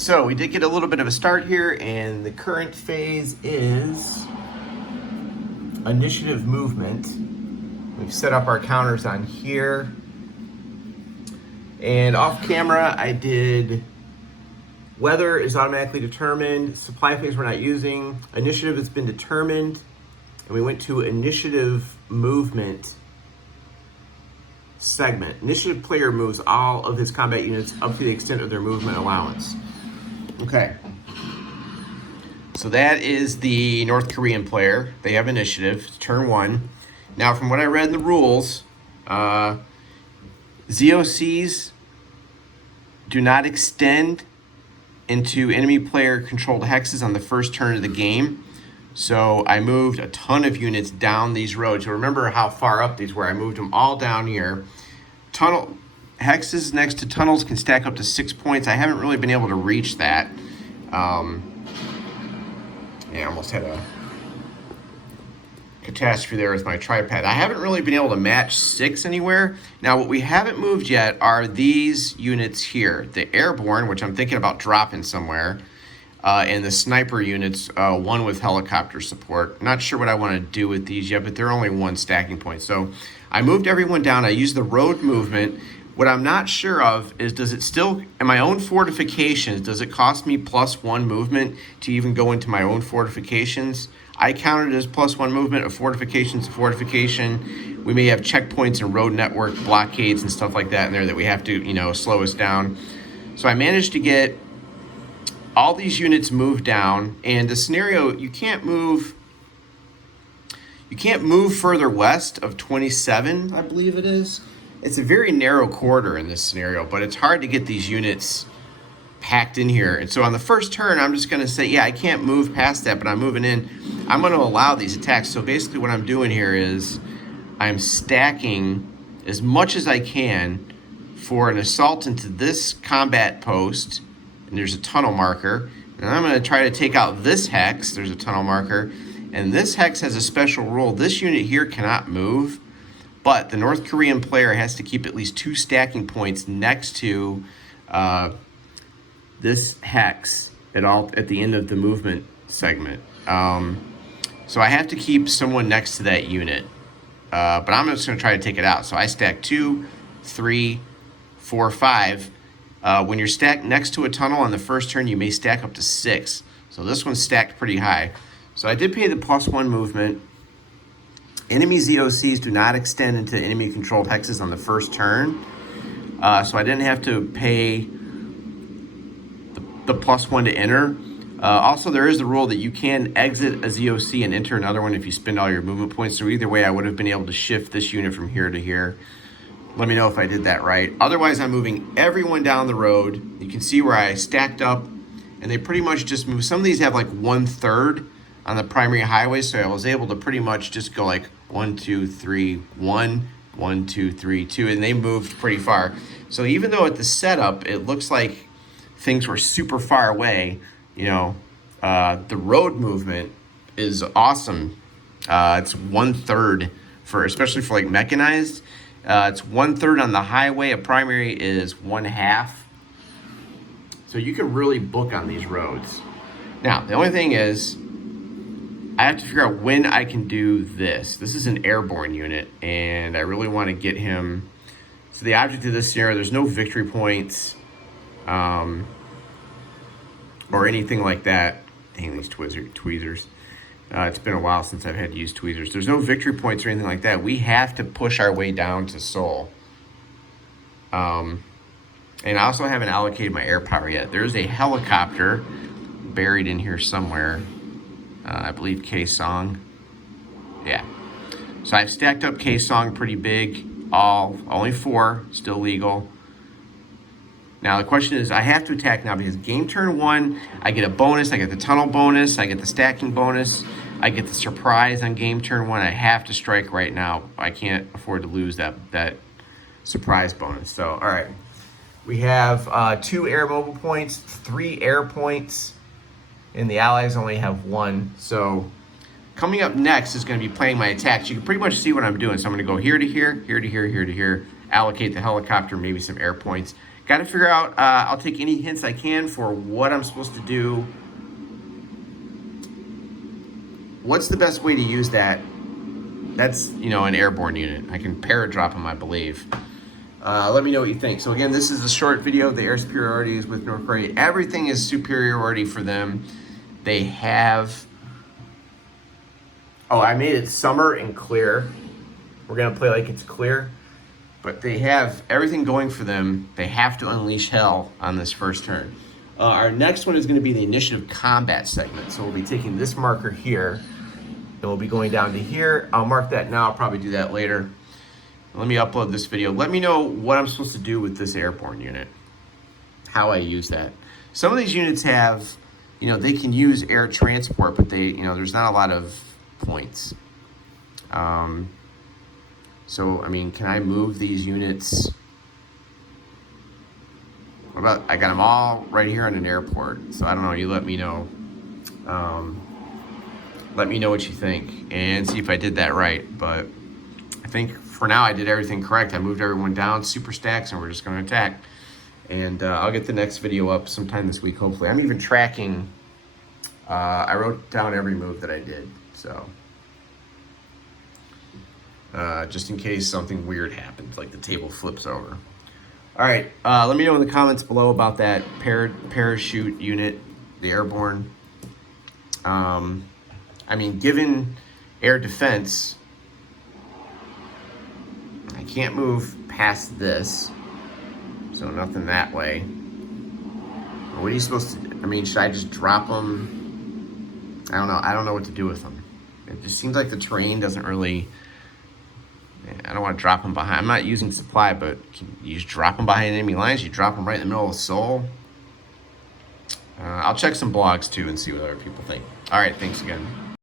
so we did get a little bit of a start here, and the current phase is initiative movement. We've set up our counters on here. And off camera, I did weather is automatically determined, supply phase we're not using, initiative has been determined, and we went to initiative movement segment. Initiative player moves all of his combat units up to the extent of their movement allowance. Okay. So that is the North Korean player. They have initiative, turn 1. Now, from what I read in the rules, ZOCs do not extend into enemy player controlled hexes on the first turn of the game. So I moved a ton of units down these roads. You remember how far up these were. I moved them all down here. Tunnel hexes next to tunnels can stack up to 6 points. I haven't really been able to reach that. Yeah, I almost had a catastrophe there with my tripod. I haven't really been able to match 6 anywhere. Now, what we haven't moved yet are these units here. The airborne, which I'm thinking about dropping somewhere, and the sniper units, one with helicopter support. Not sure what I want to do with these yet, but they're only 1 stacking point. So I moved everyone down. I used the road movement. What I'm not sure of is, does it still, in my own fortifications, does it cost me +1 movement to even go into my own fortifications? I counted it as +1 movement of fortifications to fortification. We may have checkpoints and road network blockades and stuff like that in there that we have to, slow us down. So I managed to get all these units moved down, and the scenario, you can't move further west of 27, I believe it is. It's a very narrow corridor in this scenario, but it's hard to get these units packed in here. And so on the first turn, I'm just going to say, yeah, I can't move past that, but I'm moving in. I'm going to allow these attacks. So basically what I'm doing here is I'm stacking as much as I can for an assault into this combat post, and there's a tunnel marker. And I'm going to try to take out this hex. There's a tunnel marker. And this hex has a special rule. This unit here cannot move, but the North Korean player has to keep at least 2 stacking points next to this hex at the end of the movement segment. So I have to keep someone next to that unit, but I'm just going to try to take it out. So I stack 2, 3, 4, 5. When you're stacked next to a tunnel on the first turn, you may stack up to 6. So this one's stacked pretty high. So I did pay the +1 movement. Enemy ZOCs do not extend into enemy-controlled hexes on the first turn. So I didn't have to pay the +1 to enter. Also, there is the rule that you can exit a ZOC and enter another one if you spend all your movement points. So either way, I would have been able to shift this unit from here to here. Let me know if I did that right. Otherwise, I'm moving everyone down the road. You can see where I stacked up, and they pretty much just move. Some of these have like 1/3 on the primary highway, so I was able to pretty much just go like 1, 2, 3, 1, 1, 2, 3, 2, and they moved pretty far. So even though at the setup it looks like things were super far away, the road movement is awesome. It's 1/3 especially for like mechanized. It's 1/3 on the highway. A primary is 1/2. So you can really book on these roads. Now, the only thing is, I have to figure out when I can do this. This is an airborne unit, and I really want to get him. So the object of this scenario, there's no victory points or anything like that. Dang, these tweezers. It's been a while since I've had to use tweezers. There's no victory points or anything like that. We have to push our way down to Seoul. And I also haven't allocated my air power yet. There's a helicopter buried in here somewhere. I believe K-Song. Yeah. So I've stacked up K-Song pretty big. Only 4, still legal. Now the question is, I have to attack now because game turn 1, I get a bonus. I get the tunnel bonus. I get the stacking bonus. I get the surprise on game turn 1. I have to strike right now. I can't afford to lose that surprise bonus. So, all right. We have 2 air mobile points, 3 air points, and the allies only have 1. So coming up next is going to be playing my attacks. You can pretty much see what I'm doing. So I'm going to go here to here, here to here, here to here, allocate the helicopter, maybe some air points. got to figure out, I'll take any hints I can for what I'm supposed to do. What's the best way to use that? That's, an airborne unit. I can paradrop them, I believe. Let me know what you think. So again, this is a short video of the air superiorities with North Korea. Everything is superiority for them. They have... Oh, I made it summer and clear. We're going to play like it's clear. But they have everything going for them. They have to unleash hell on this first turn. Our next one is going to be the initiative combat segment. So we'll be taking this marker here, and we'll be going down to here. I'll mark that now. I'll probably do that later. Let me upload this video. Let me know what I'm supposed to do with this airborne unit, how I use that. Some of these units have, they can use air transport, but they, there's not a lot of points. So, I mean, can I move these units? What about, I got them all right here on an airport. So I don't know, you let me know. Let me know what you think and see if I did that right. But I think for now I did everything correct. I moved everyone down, super stacks, and we're just gonna attack. And I'll get the next video up sometime this week, hopefully. I'm even tracking, I wrote down every move that I did, so. Just in case something weird happens, like the table flips over. All right, let me know in the comments below about that parachute unit, the airborne. I mean, given air defense, I can't move past this, so nothing that way. What are you supposed to do? I mean, should I just drop them? I don't know. I don't know what to do with them. It just seems like the terrain doesn't really... I don't want to drop them behind. I'm not using supply, but you just drop them behind enemy lines. You drop them right in the middle of Seoul. I'll check some blogs too and see what other people think. All right, thanks again.